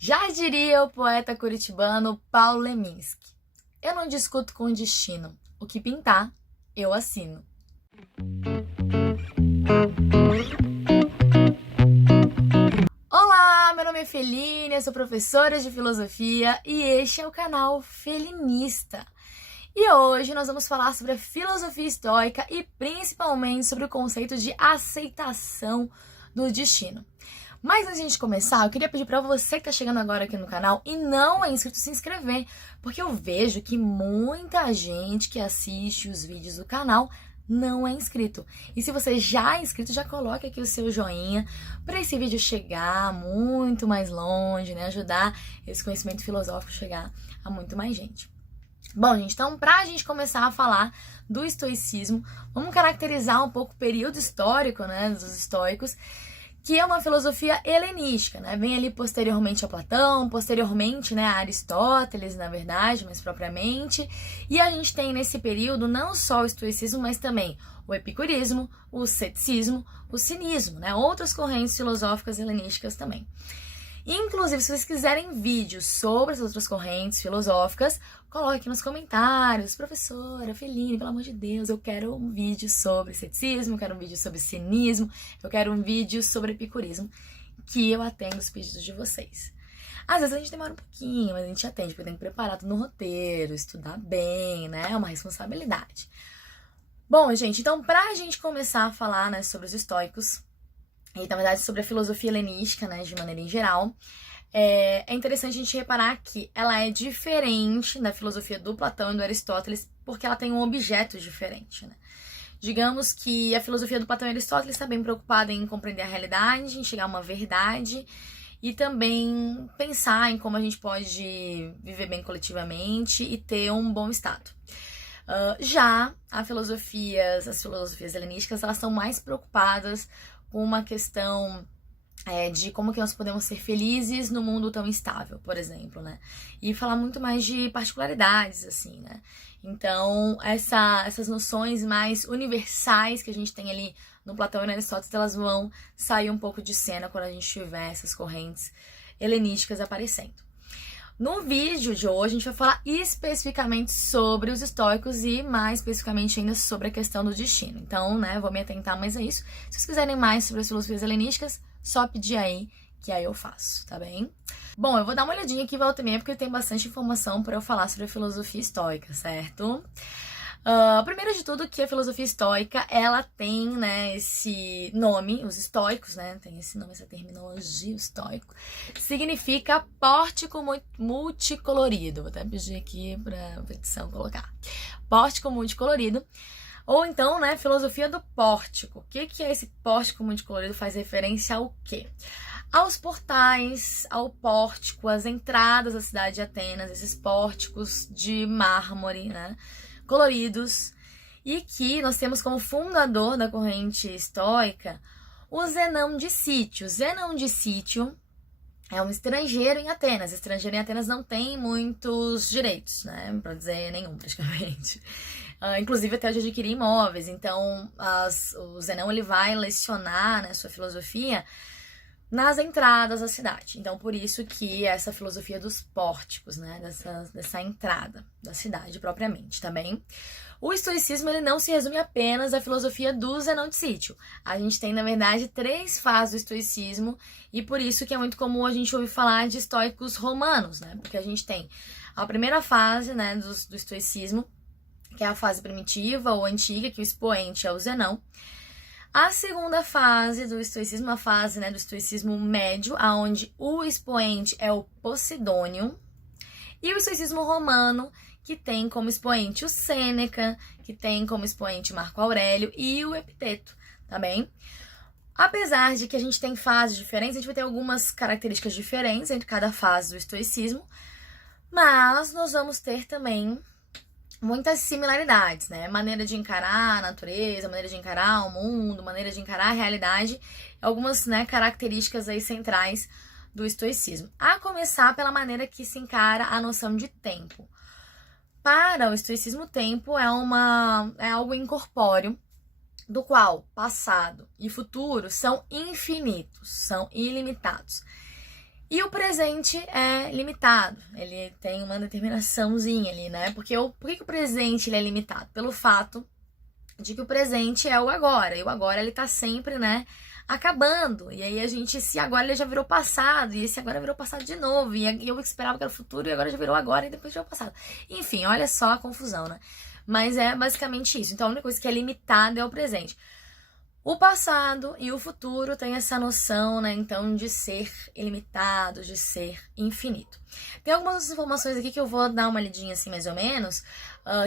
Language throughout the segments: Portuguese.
Já diria o poeta curitibano Paulo Leminski: eu não discuto com o destino, o que pintar, eu assino. Olá, meu nome é Feline, eu sou professora de filosofia e este é o canal Felinista. E hoje nós vamos falar sobre a filosofia estoica e principalmente sobre o conceito de aceitação do destino. Mas antes de a gente começar, eu queria pedir para você que está chegando agora aqui no canal e não é inscrito se inscrever, porque eu vejo que muita gente que assiste os vídeos do canal não é inscrito. E se você já é inscrito, já coloque aqui o seu joinha para esse vídeo chegar muito mais longe, né? Ajudar esse conhecimento filosófico chegar a muito mais gente. Bom, gente, então pra gente começar a falar do estoicismo, vamos caracterizar um pouco o período histórico, né, dos estoicos, que é uma filosofia helenística, né? Vem ali posteriormente a Platão, posteriormente, né, a Aristóteles, na verdade, mais propriamente. E a gente tem nesse período não só o estoicismo, mas também o epicurismo, o ceticismo, o cinismo, né? Outras correntes filosóficas helenísticas também. Inclusive, se vocês quiserem vídeos sobre as outras correntes filosóficas, coloque aqui nos comentários. Professora Feline, pelo amor de Deus, eu quero um vídeo sobre ceticismo, eu quero um vídeo sobre cinismo, eu quero um vídeo sobre epicurismo, que eu atendo os pedidos de vocês. Às vezes a gente demora um pouquinho, mas a gente atende, porque tem que preparar tudo no roteiro, estudar bem, né? É uma responsabilidade. Bom, gente, então pra gente começar a falar, né, sobre os estoicos, e na verdade sobre a filosofia helenística, né, de maneira em geral, é interessante a gente reparar que ela é diferente da filosofia do Platão e do Aristóteles, porque ela tem um objeto diferente, né? Digamos que a filosofia do Platão e Aristóteles está bem preocupada em compreender a realidade, em chegar a uma verdade e também pensar em como a gente pode viver bem coletivamente e ter um bom estado. Já as filosofias helenísticas, elas são mais preocupadas com uma questão de como que nós podemos ser felizes no mundo tão instável, por exemplo, né? E falar muito mais de particularidades, assim, né? Então, essas noções mais universais que a gente tem ali no Platão e no Aristóteles, elas vão sair um pouco de cena quando a gente tiver essas correntes helenísticas aparecendo. No vídeo de hoje, a gente vai falar especificamente sobre os estoicos e mais especificamente ainda sobre a questão do destino. Então, né, vou me atentar mais a isso. Se vocês quiserem mais sobre as filosofias helenísticas, só pedir aí, que aí eu faço, tá bem? Bom, eu vou dar uma olhadinha aqui volta e meia, porque tem bastante informação para eu falar sobre a filosofia estoica, certo? Primeiro de tudo, que a filosofia estoica, ela tem, né, esse nome, os estoicos, né, tem esse nome, essa terminologia, estoico, significa pórtico multicolorido. Vou até pedir aqui pra petição colocar. Pórtico multicolorido. Ou então, né, filosofia do pórtico. O que é esse pórtico multicolorido? Faz referência ao quê? Aos portais, ao pórtico, às entradas da cidade de Atenas, esses pórticos de mármore, né, coloridos, e que nós temos como fundador da corrente estoica o Zenão de Cítio. Zenão de Cítio é um estrangeiro em Atenas. Estrangeiro em Atenas não tem muitos direitos, né, para dizer nenhum praticamente. Inclusive até de adquirir imóveis. Então, o Zenão ele vai lecionar, né, sua filosofia nas entradas da cidade. Então, por isso que essa filosofia dos pórticos, né, dessa entrada da cidade propriamente, tá bem? O estoicismo, ele não se resume apenas à filosofia do Zenão de Cítio. A gente tem, na verdade, 3 fases do estoicismo, e por isso que é muito comum a gente ouvir falar de estoicos romanos, né? Porque a gente tem a primeira fase, né, do estoicismo, que é a fase primitiva ou antiga, que o expoente é o Zenão. A segunda fase do estoicismo, a fase, né, do estoicismo médio, onde o expoente é o Posidônio. E o estoicismo romano, que tem como expoente o Sêneca, que tem como expoente Marco Aurélio e o Epiteto, tá bem? Apesar de que a gente tem fases diferentes, a gente vai ter algumas características diferentes entre cada fase do estoicismo, mas nós vamos ter também muitas similaridades, né? Maneira de encarar a natureza, maneira de encarar o mundo, maneira de encarar a realidade, algumas, né, características aí centrais do estoicismo. A começar pela maneira que se encara a noção de tempo. Para o estoicismo, o tempo é algo incorpóreo, do qual passado e futuro são infinitos, são ilimitados. E o presente é limitado, ele tem uma determinaçãozinha ali, né? Por que o presente ele é limitado? Pelo fato de que o presente é o agora, e o agora ele tá sempre, né, acabando. E aí se agora ele já virou passado, e esse agora virou passado de novo, e eu esperava que era o futuro, e agora já virou agora, e depois já virou passado. Enfim, olha só a confusão, né? Mas é basicamente isso. Então a única coisa que é limitada é o presente. O passado e o futuro têm essa noção, né, então, de ser ilimitado, de ser infinito. Tem algumas outras informações aqui que eu vou dar uma lidinha assim, mais ou menos,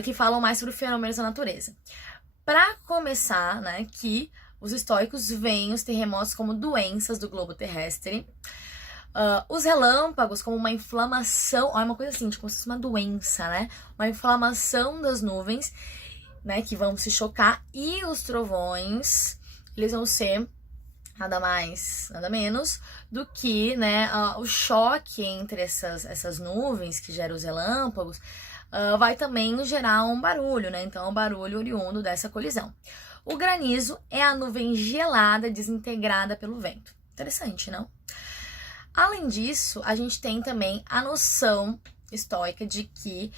que falam mais sobre fenômenos da natureza. Para começar, né, que os estoicos veem os terremotos como doenças do globo terrestre, os relâmpagos como uma inflamação, é uma coisa assim, tipo, como se fosse uma doença, né, uma inflamação das nuvens, né, que vão se chocar, e os trovões, eles vão ser nada mais, nada menos do que, né, o choque entre essas nuvens que geram os relâmpagos, vai também gerar um barulho, né? Então, um barulho oriundo dessa colisão. O granizo é a nuvem gelada desintegrada pelo vento. Interessante, não? Além disso, a gente tem também a noção estoica de que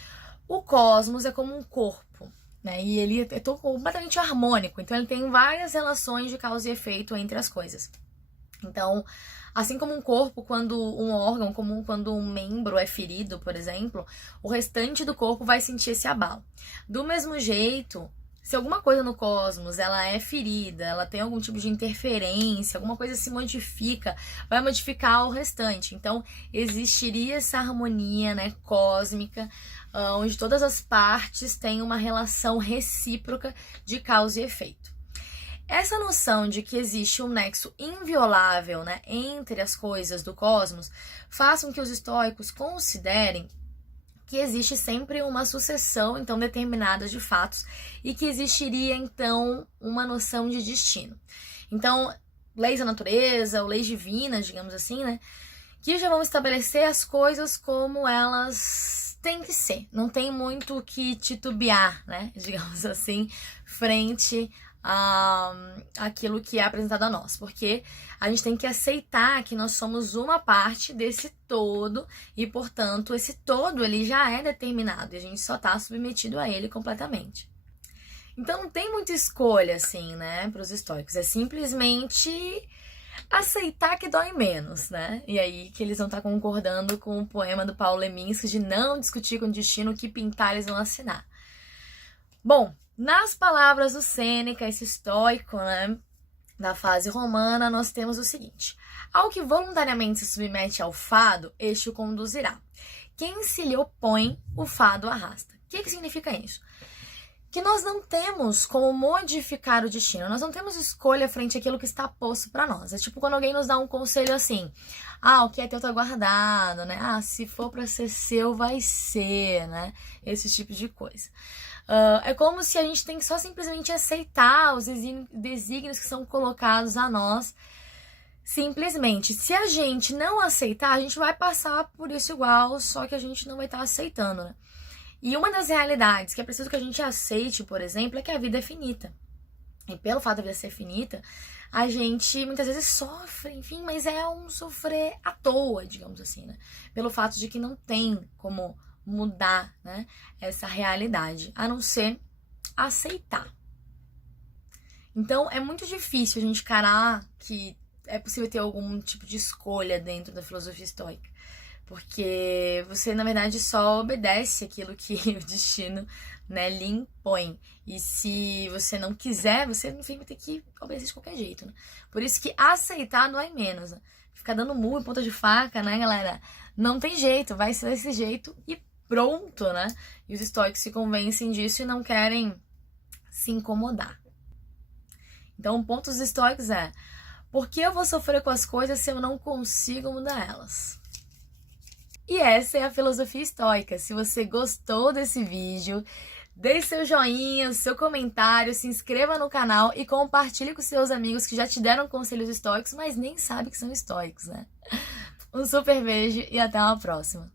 o cosmos é como um corpo, né? E ele é completamente harmônico, então ele tem várias relações de causa e efeito entre as coisas. Então, assim como um corpo, quando um órgão, como quando um membro é ferido, por exemplo, o restante do corpo vai sentir esse abalo. Do mesmo jeito, se alguma coisa no cosmos ela é ferida, ela tem algum tipo de interferência, alguma coisa se modifica, vai modificar o restante. Então, existiria essa harmonia, né, cósmica, onde todas as partes têm uma relação recíproca de causa e efeito. Essa noção de que existe um nexo inviolável, né, entre as coisas do cosmos faz com que os estoicos considerem que existe sempre uma sucessão, então, determinada de fatos e que existiria, então, uma noção de destino. Então, leis da natureza, ou leis divinas, digamos assim, né, que já vão estabelecer as coisas como elas têm que ser. Não tem muito o que titubear, né, digamos assim, frente aquilo que é apresentado a nós, porque a gente tem que aceitar que nós somos uma parte desse todo e, portanto, esse todo ele já é determinado e a gente só está submetido a ele completamente. Então não tem muita escolha assim, né, para os estoicos, é simplesmente aceitar que dói menos, né? E aí que eles vão estar concordando com o poema do Paulo Leminski de não discutir com o destino, o que pintar eles vão assinar. Bom, nas palavras do Sêneca, esse estoico, né, da fase romana, nós temos o seguinte: ao que voluntariamente se submete ao fado, este o conduzirá. Quem se lhe opõe, o fado arrasta. O que significa isso? Que nós não temos como modificar o destino, nós não temos escolha frente àquilo que está posto para nós. É tipo quando alguém nos dá um conselho assim: o que é teu tá guardado, né? Se for para ser seu, vai ser, né? Esse tipo de coisa. É como se a gente tem que só simplesmente aceitar os desígnios que são colocados a nós. Simplesmente, se a gente não aceitar, a gente vai passar por isso igual, só que a gente não vai estar aceitando, né? E uma das realidades que é preciso que a gente aceite, por exemplo, é que a vida é finita. E pelo fato da vida ser finita, a gente muitas vezes sofre, enfim, mas é um sofrer à toa, digamos assim, né? Pelo fato de que não tem como mudar, né, essa realidade, a não ser aceitar. Então, é muito difícil a gente encarar que é possível ter algum tipo de escolha dentro da filosofia estoica, porque você, na verdade, só obedece aquilo que o destino, né, lhe impõe. E se você não quiser, você, no fim, vai ter que obedecer de qualquer jeito, né? Por isso que aceitar dói menos, né? Ficar dando murro em ponta de faca, né, galera? Não tem jeito, vai ser desse jeito e pronto, né? E os estoicos se convencem disso e não querem se incomodar. Então, o ponto dos estoicos é: por que eu vou sofrer com as coisas se eu não consigo mudar elas? E essa é a filosofia estoica. Se você gostou desse vídeo, deixe seu joinha, seu comentário, se inscreva no canal e compartilhe com seus amigos que já te deram conselhos estoicos, mas nem sabem que são estoicos, né? Um super beijo e até uma próxima.